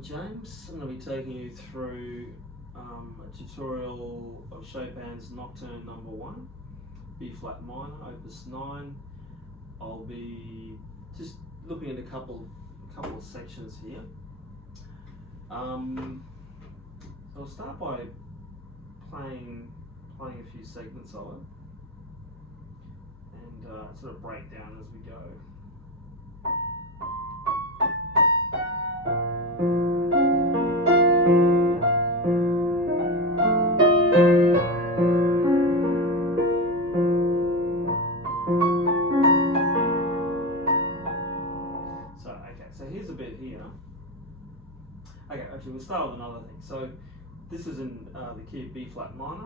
I'm James. I'm going to be taking you through a tutorial of Chopin's Nocturne No. 1, B flat minor, opus 9. I'll be just looking at a couple of sections here. So I'll start by playing a few segments of it and sort of break down as we go. So here's a bit here. Okay, actually we'll start with another thing. So this is in the key of B flat minor.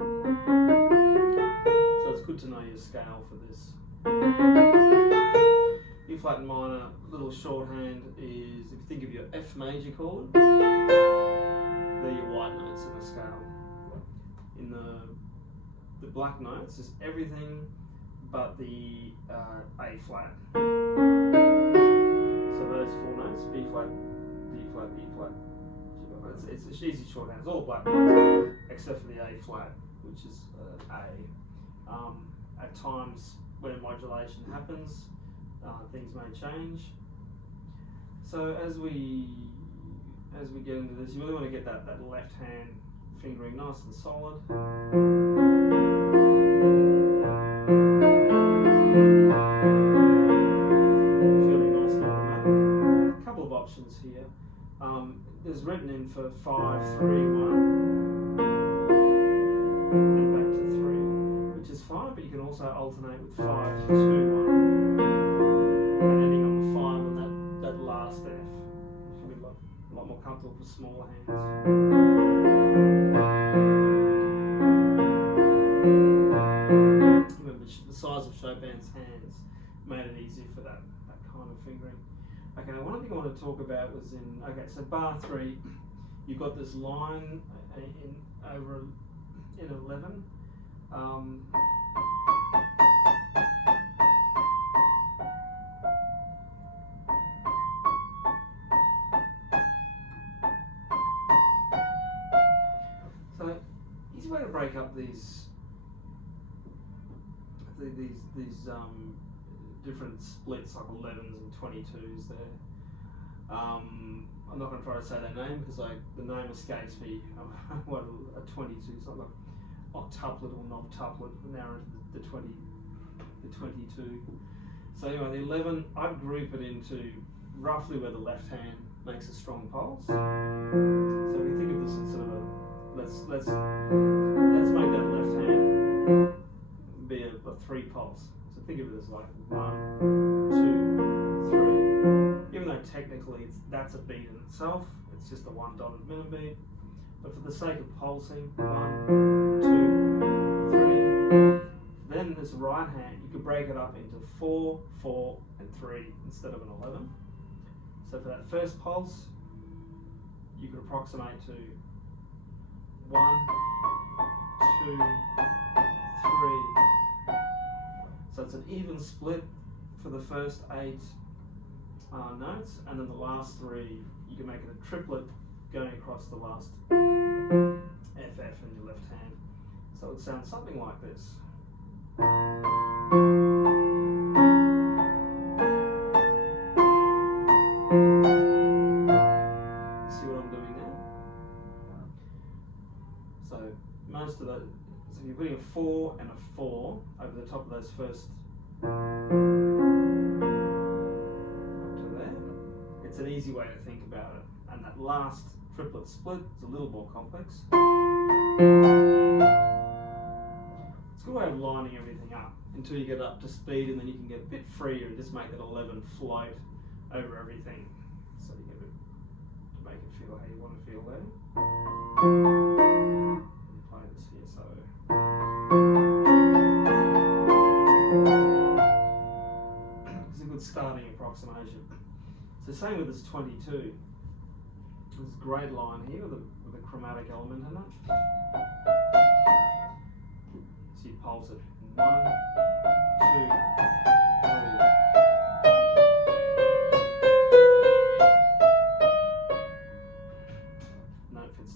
So it's good to know your scale for this. B flat minor, little shorthand is, if you think of your F major chord, they're your white notes in the scale. In the black notes is everything but the A flat. So those four notes, B flat, D flat, B flat. It's easy shorthand. It's all black notes except for the A flat, which is A. At times when a modulation happens, things may change. So as we get into this, you really want to get that left hand fingering nice and solid. Feeling nice and automatic. A couple of options here. There's written in for 5, 3, 1, and back to 3, which is fine, but you can also alternate with 5, 2, 1, and ending on the 5 on that last F, which will be a lot more comfortable for smaller hands. Remember, the size of Chopin's hands made it easier for that kind of fingering. Okay, now one thing I want to talk about was so bar 3, you've got this line over in 11. So, easy way to break up these different splits, like 11s and 22s there. I'm not going to try to say their name because the name escapes me. What a 22, something like octuplet or novtuplet, now into the 22. So anyway, the 11, I'd group it into roughly where the left hand makes a strong pulse. So if you think of this in sort of a let's make that left hand be a 3 pulse. So think of it as like 1, 2, 3. Even though technically that's a beat in itself, it's just a 1 dotted minute beat. But for the sake of pulsing, 1, 2, 3. Then this right hand, you could break it up into 4, 4, and 3 instead of an 11. So for that first pulse, you could approximate to 1, 2, 3. So it's an even split for the first 8 notes, and then the last 3, you can make it a triplet going across the last FF in your left hand. So it would sound something like this. See what I'm doing there? So most of those, so you're putting a 4 and a 4 over the top of those first up to there. It's an easy way to think about it. And that last triplet split is a little more complex. It's a good way of lining everything up until you get up to speed, and then you can get a bit freer and just make that 11 float over everything. So you get to make it feel how you want to feel there. Play this here, so. It's a good starting approximation. So same with this 22. There's a great line here with a chromatic element in it. So you pulse it 1, 2, 3.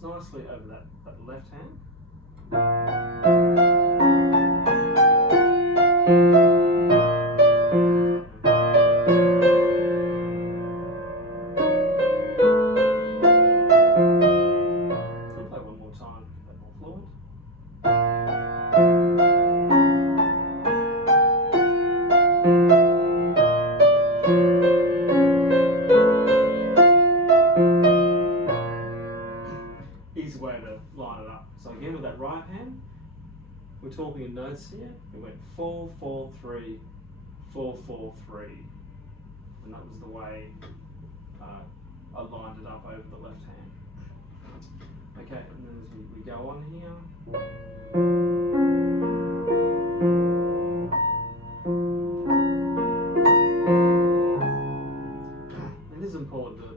nicely over that left hand. I'll play one more time, a bit more fluid. Easy way to line it up. So again with that right hand, we're talking in notes here. It went 4, 4, 3, 4, 4, 3, and that was the way I lined it up over the left hand. Okay, and then as we go on here. It is important to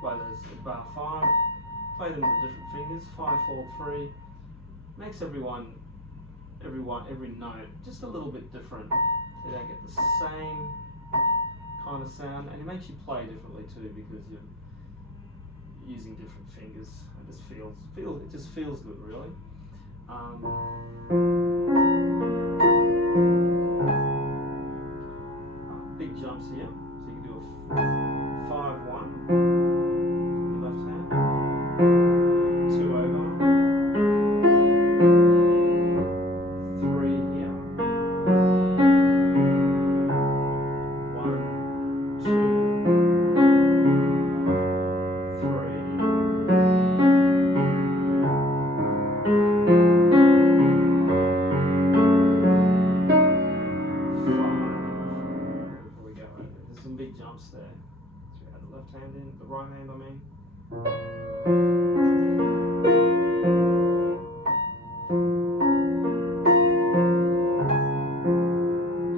play those bar 5, play them with different fingers, 5, 4, 3, makes every note just a little bit different. You don't get the same kind of sound, and it makes you play differently too because you're using different fingers. It just feels good, really. Big jumps here, so you can do a 5-1 with your left hand, 2 over, 3 here, 1, 2, 3. Some big jumps there. So we add the left hand in, the right hand I mean.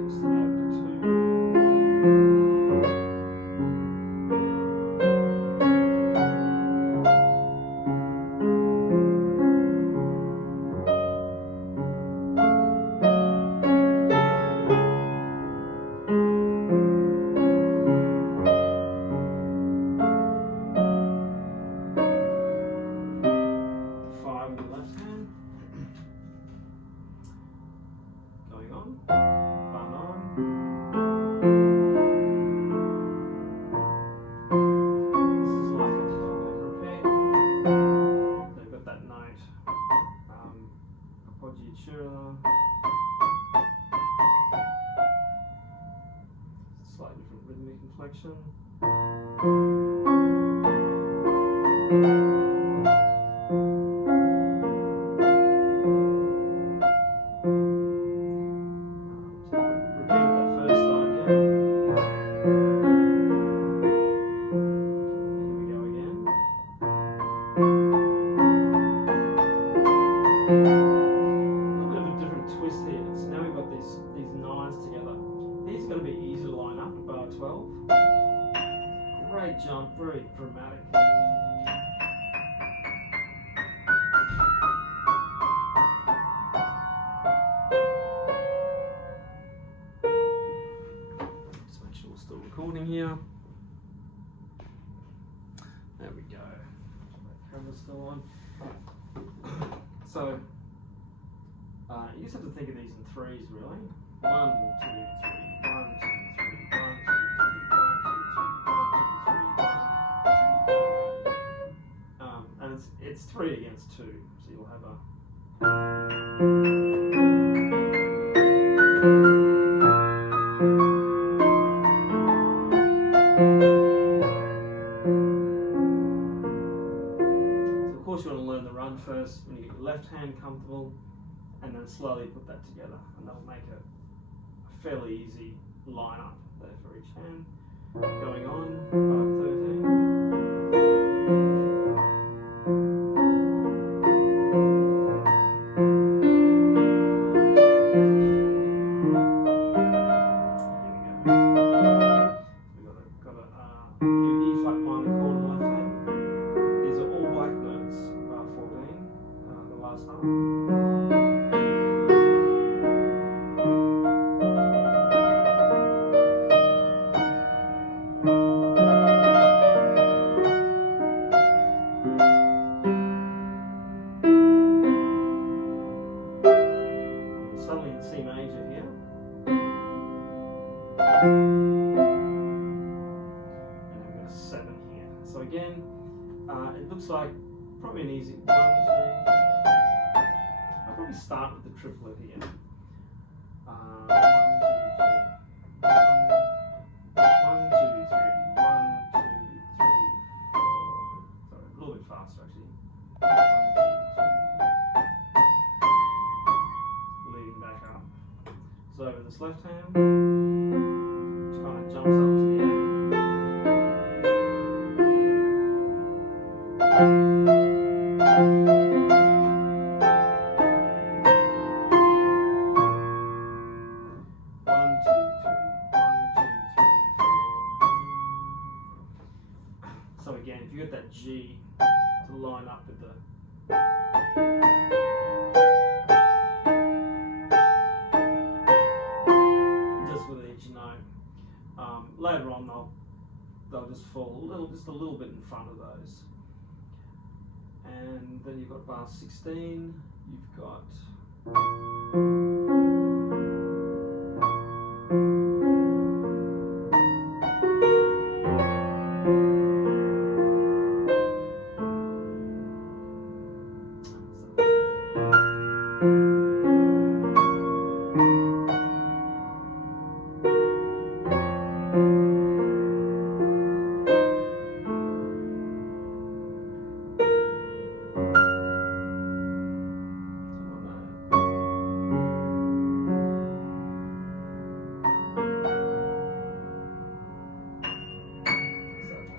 Just add 2. Going on, bar 9. This is like a repair. They've got that note, appoggiatura. Slightly different rhythmic inflection. Great jump, very dramatic. Just make sure we're still recording here. There we go. Camera's still on. So you just have to think of these in threes, really. 1, 2, 3, 1, 2, 3, 1, 2, 3, 1, 2, 3, 1, 2, 3, 1, 2, 3, 1, 2, 3, 1. And it's 3 against 2, so you'll have a. So of course you want to learn the run first when you get your left hand comfortable, and then slowly put that together, and that'll make a fairly easy line up there for each hand. Going on, bar 13. again. It looks like probably an easy 1, 2, 3. I'll probably start with the triplet here. 1, 2, 3. 1, 2, 3. 1, 2, 3, 4. Sorry, a little bit faster actually. 1, 2, 3. Leading back up. So over this left hand, which kind of jumps up to the A. So again, if you get that G to line up with the just with each note. Later on, they'll just fall just a little bit in front of those. And then you've got bar 16. You've got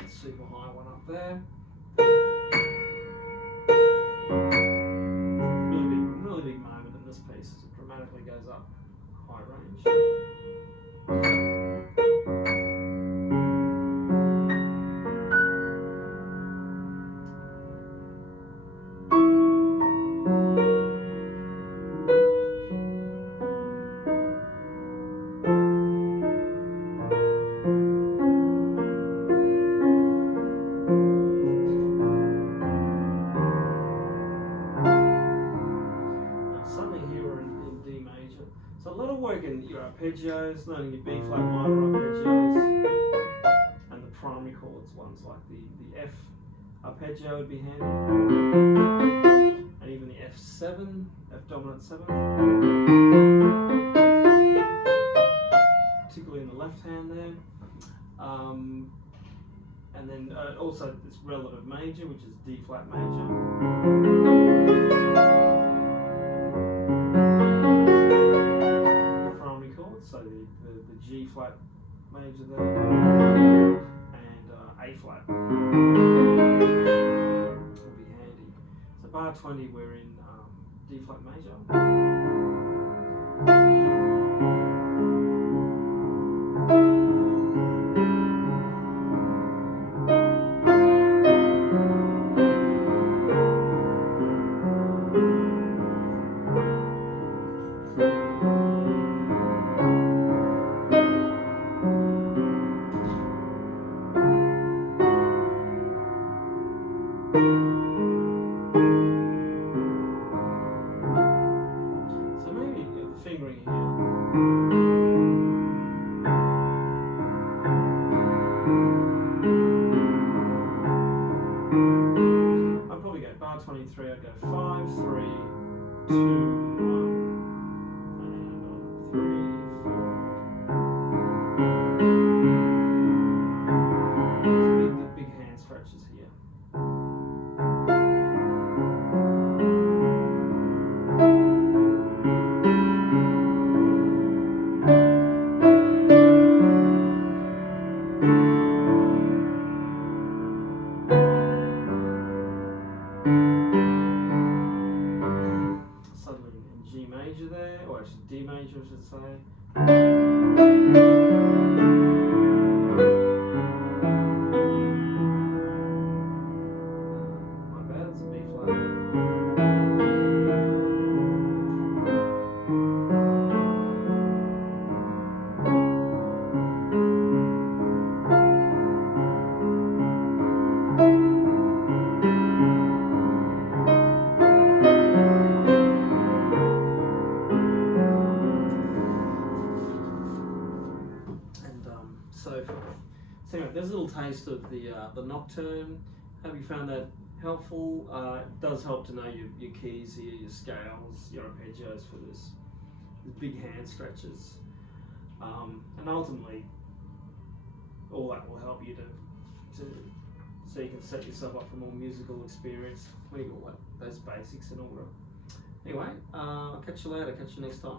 super high one up there. Really big moment in this piece as it dramatically goes up high range. So a lot of work in your arpeggios, learning your B flat minor arpeggios, and the primary chords ones like the F arpeggio would be handy, and even the F7, F dominant 7, particularly in the left hand there. And then also this relative major, which is D flat major. So the G flat major there, and A flat will be handy. So bar 20 we're in D flat major. So maybe the fingering here. I'd probably go bar 23, I'd go 5, 3, 2, 1, and 3, 4. So big hand stretches here. Suddenly in G major there, or actually D major I should say. My bad, it's a B flat. So So anyway, there's a little taste of the Nocturne. Hope you found that helpful. It does help to know your keys here, your scales, your arpeggios for this big hand stretches, and ultimately all that will help you to so you can set yourself up for more musical experience when you got those basics in order. Anyway, I'll catch you later. Catch you next time.